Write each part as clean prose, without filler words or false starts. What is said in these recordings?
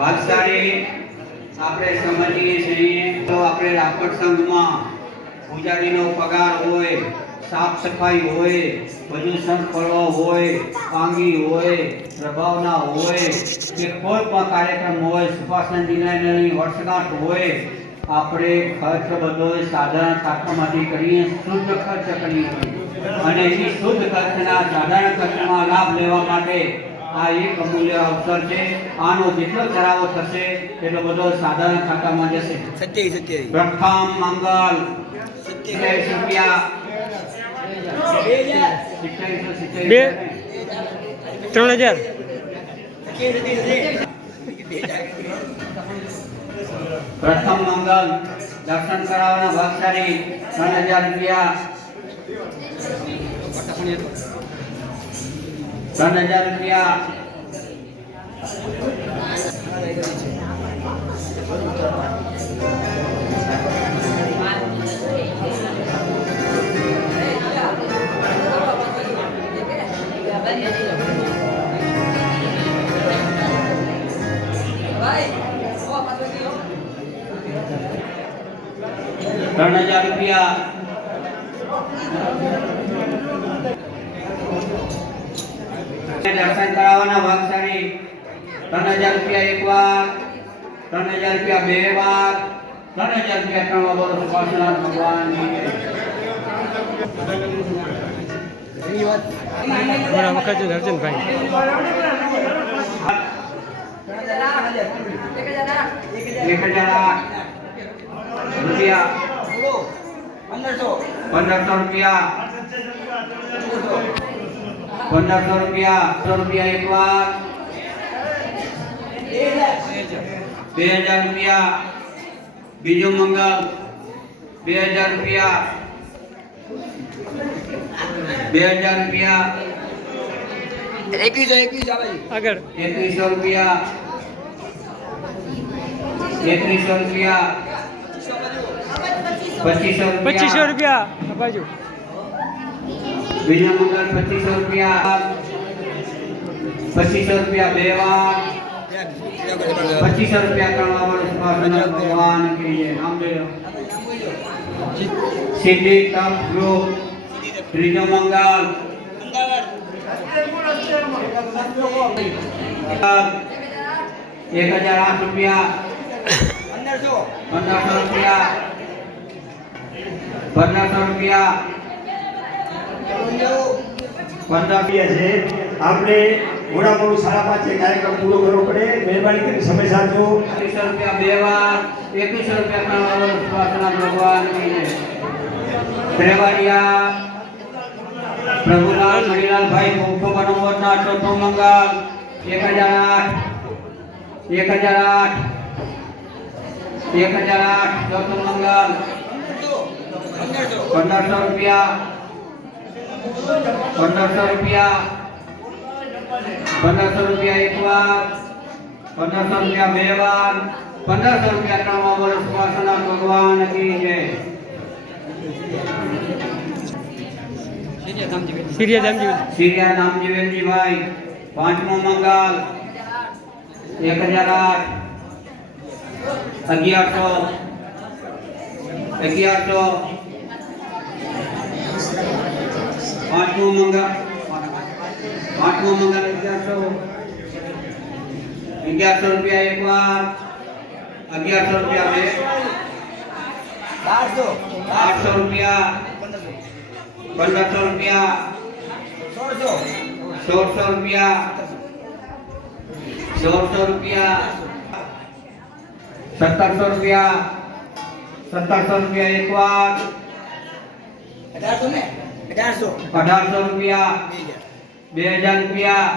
ભાગશાળી આપણે સમજીએ છીએ તો આપણે રાપર સંઘમાં પૂજારીનો પગાર હોય, સાફ સફાઈ હોય, બધું સંકળો હોય, પાંગી હોય, પ્રભાવના હોય કે કોઈ પણ કાર્યક્રમ હોય, સુભાષચંદ્ર દિનાની વર્ષગાંઠ હોય, આપણે ખર્ચ બધો સાધારણ ખાતામાંથી કરીએ, શુદ્ધ ખર્ચ કરીએ અને એ શુદ્ધ ખર્ચના સાધારણ ખર્ચમાં લાભ લેવા માટે આ એક અમૂલ્ય અવસર છે। આનો જેટલો કરાવો થશે એટલો બધો સાધારણ ખાતામાં જશે। પ્રથમ મંગલ 27 રૂપિયા 3000 પ્રથમ મંગલ દર્શન કરાવવાના ભાગશાળી 3000 રૂપિયા 3000 રૂપિયા દર્શન કરાવવાના ભાગશાળી 3000 રૂપિયા એક વાર, 3000 રૂપિયા બે વાર, 3000 રૂપિયા ત્રણ વાર બોલો સુભાષનાથ ભગવાન અમારા વખત દર્શનભાઈ 1008 રૂપિયા 1500 રૂપિયા 1500 રૂપિયા 100 રૂપિયા એક વાર 2000 રૂપિયા બીજો મંગલ 2000 રૂપિયા 2000 રૂપિયા 21 આગળ 3100 રૂપિયા 3300 રૂપિયા 2500 રૂપિયા આ બાજુ બીજો મંગલ 2500 રૂપિયા 2500 રૂપિયા બે વાર 2500 રૂપિયા ત્રણ વાર સુભાષનાથ ભગવાન કી જય। નામ લેજો સિદ્ધિ તપ ગ્રુપ ત્રીજો મંગલ 1008 રૂપિયા 1500 રૂપિયા 1500 રૂપિયા 15 છે। આપણે મોડા મોડું 5:30 કાર્યક્રમ પૂરો કરવો પડે, મહેરબાની કરી સમય સાચો। 2100 રૂપિયા બે વાર 2100 રૂપિયા ત્રણ વાર સુભાષનાથ ભગવાન કી જય। ત્રેવાડિયા પ્રભુલાલ મણીલાલભાઈ કોકો બનોવરના ચોથો મંગલ 1008 ચોથો મંગલ 1500 રૂપિયા 1500 રૂપિયા 1500 રૂપિયા એક વાર 1500 રૂપિયા બે વાર 1500 રૂપિયા ત્રણ વાર બોલો સુભાષનાથ ભગવાન કી જય। સિરિયા નામજીવેલજીભાઈ પાંચમો મંગલ 1008 1100 પાંચમો મંગલ 1100 રૂપિયા એક વાર 1100 રૂપિયા બે 800 રૂપિયા 1500 રૂપિયા 1600 રૂપિયા 1700 રૂપિયા 1700 રૂપિયા એક વાર 1800 રૂપિયા 2000 રૂપિયા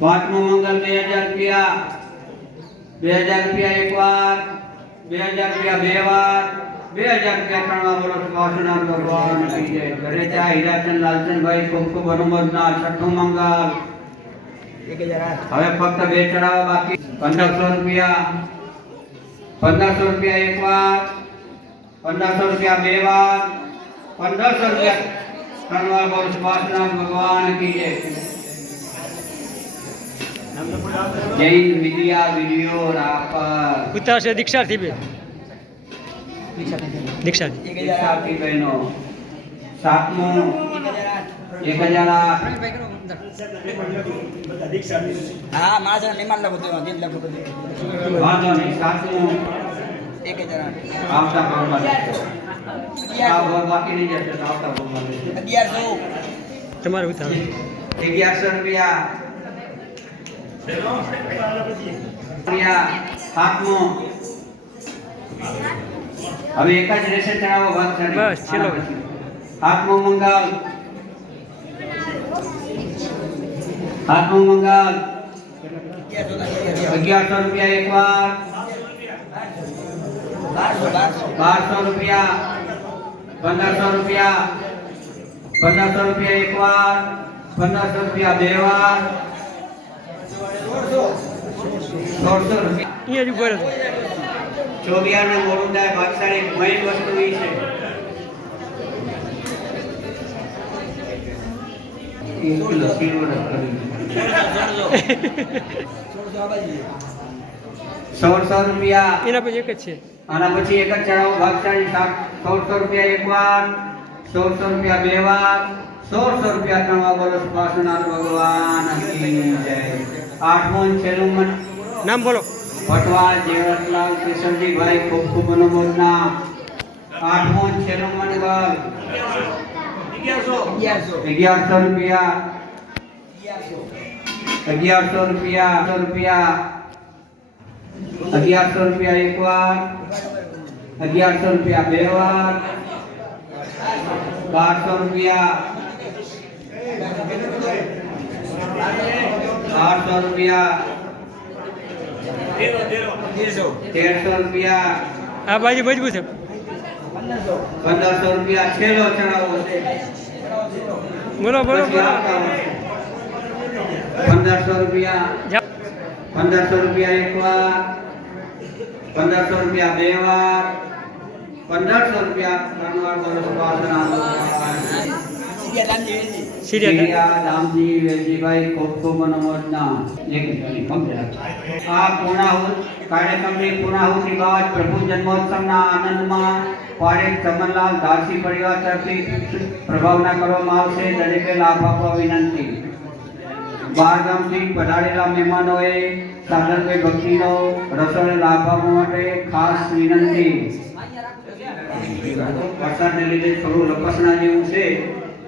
પાંચમો મંગલ 2000 રૂપિયા 2000 રૂપિયા એક વાર 2000 રૂપિયા બે વાર 2000 રૂપિયા ત્રણ વાર બોલો સુભાષનાથ ભગવાન કી જય। ઘરેચા હીરાચંદ લાલચંદભાઈ કોકો બનોવરના છઠ્ઠો મંગલ 1008 હવે ફક્ત બે ચડાવવા બાકી 1500 રૂપિયા 1500 રૂપિયા એક વાર 1500 રૂપિયા બે વાર 1500 રૂપિયા ત્રણ વાર બોલો સુભાષનાથ ભગવાન કી જય। જૈન વિદ્યા વિડીયો રાપર ઉતારશે દીક્ષાર્થી બે દીક્ષાર્થી દીક્ષાર્થી બહેનો સાતમું 1008 બધા દીક્ષા હા મારા નિમાન લખો તો દિન લખો તો વાંધો નહીં સાતમું 1008 આવતા ભાવમાં આ ભાવ બાકી નહીં જશે તો આવતા ભાવમાં લેશે. 1100 તમારે ઉતારો 1100 રૂપિયા સાતમું હવે એક જ રહેશે ચડાવો ભાગ ચડી. બસ, છેલ્લો. સાતમું મંગલ સાતમું મંગલ 1100 રૂપિયા એકવાર 1200 રૂપિયા 1500 રૂપિયા 1500 રૂપિયા એકવાર 1500 રૂપિયા બે વાર 1600 રૂપિયા અહીંયા જ ઉભો રહ્યો. ચોબિયાનો મોરુંદા ભાગશાળી મય વસ્તુ ઈ છે. એ પેલો સિલ્વર કરી 1600 રૂપિયા એના પછી એક જ છે આના પછી એક જ ચડાવો ભાગશાળી 1600 રૂપિયા એકવાર 1600 રૂપિયા બે વાર 1600 રૂપિયા ત્રણ વાર બોલો સુભાષનાથ ભગવાન કી જય. આઠમું અને છેલ્લું નામ બોલો ભટવાલ જેવતલાલ કિશનજીભાઈ ખૂબ ખૂબ અનુમોદના. આઠમું અને છેલ્લું મંગળ 1100 રૂપિયા 1100 રૂપિયા 1100 રૂપિયા એકવાર 1100 રૂપિયા બે વાર 1200 રૂપિયા 1200 રૂપિયા 1300 રૂપિયા આ બાજુ મજબૂત છે 1500 રૂપિયા છેલ્લો ચડાવો છે. બોલો બોલો પછી બોલો આવતા વર્ષે 1500 રૂપિયા જા. 1500 રૂપિયા એકવાર 1500 રૂપિયા બે વાર 1500 રૂપિયા ત્રણ વાર બોલો સુભાષનાથ ભગવાન. સિરિયલ શ્રીયા રામજી વેલજીભાઈ ખૂબ ખૂબ અનુમોદના. આ પૂર્ણાહુત કાર્યક્રમની પૂર્ણાહુતિ બાદ પ્રભુ જન્મોત્સવના આનંદમાં પારેખ ચમનલાલ ધારસી પરિવાર તરફથી પ્રભાવના કરવામાં આવશે. દરેકે લાભ આપવા વિનંતી. બહારગામથી પધારેલા મહેમાનોએ સાધનભાઈ ભક્તિનો રસોડે લાભ આપવા માટે ખાસ વિનંતી. વરસાદને લીધે થોડું લપસણા જેવું છે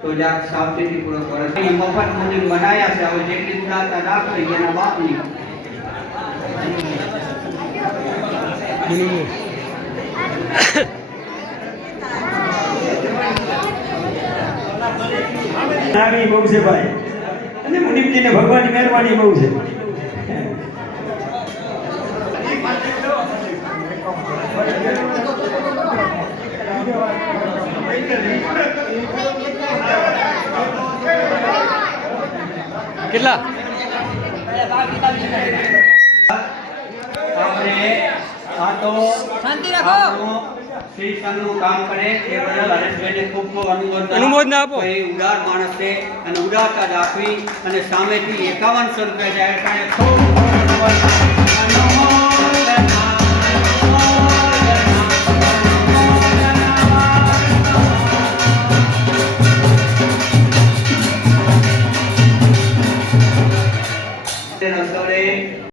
તો જરાક સાવચેતીપૂર્વક કરે. મફત મંદિર બનાવ્યા છે. હવે જેટલી ઉદારતા દાખવી એના બાપની. નામી બહુ છે ભાઈ અને મુનિમજીને ભગવાનની મહેરબાની બહુ છે. કેટલા આપણે આ તો શાંતિ રાખો. આપણું શ્રી સંઘનું કામ કરે એ બદલ હરેશભાઈને ખૂબ ખૂબ અનુમોદના આપો. એ ઉદાર માણસ છે અને ઉદારતા દાખવી અને સામેથી 5100 રૂપિયા જાહેર કરે. ખૂબ ખૂબ અનુમોદના. રસોડે